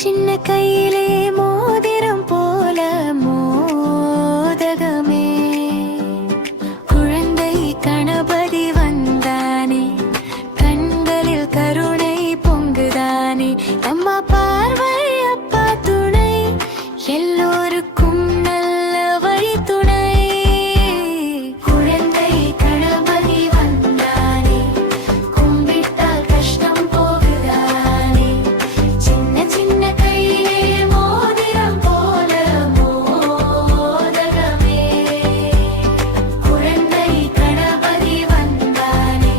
சின்ன கையிலே மோதிரம் போல மோதகமே. குழந்தை கணபதி வந்தானே, கண்களில் கருணை பொங்குதானே. அம்மா பார்வை அப்பா துணை, எல்லோருக்கும் நல்ல வழி துணை. குழந்தை கணபதி வந்தானே, கும்பிட்டால் கஷ்டம் போகுதானே. சின்ன சின்ன கையிலே மோதிரம் போல மோதகமே. குழந்தை கணபதி வந்தானே,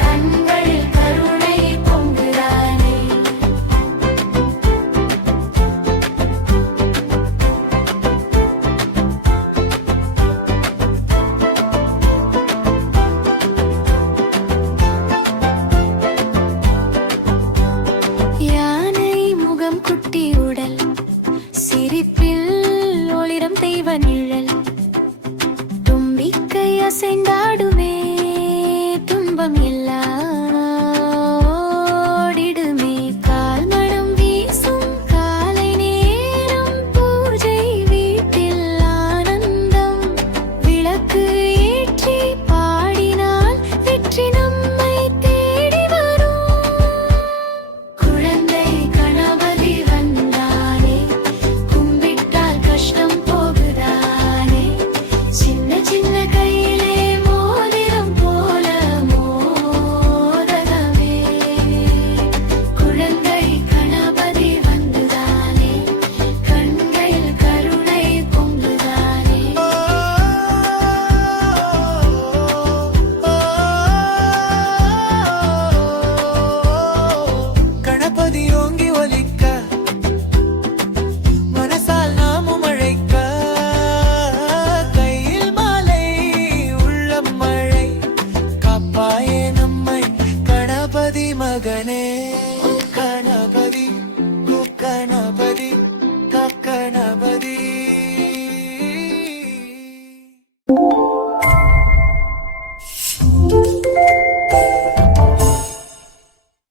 கண்களில் கருணை பொங்குதானே. யானை முகம் குட்டியுடன்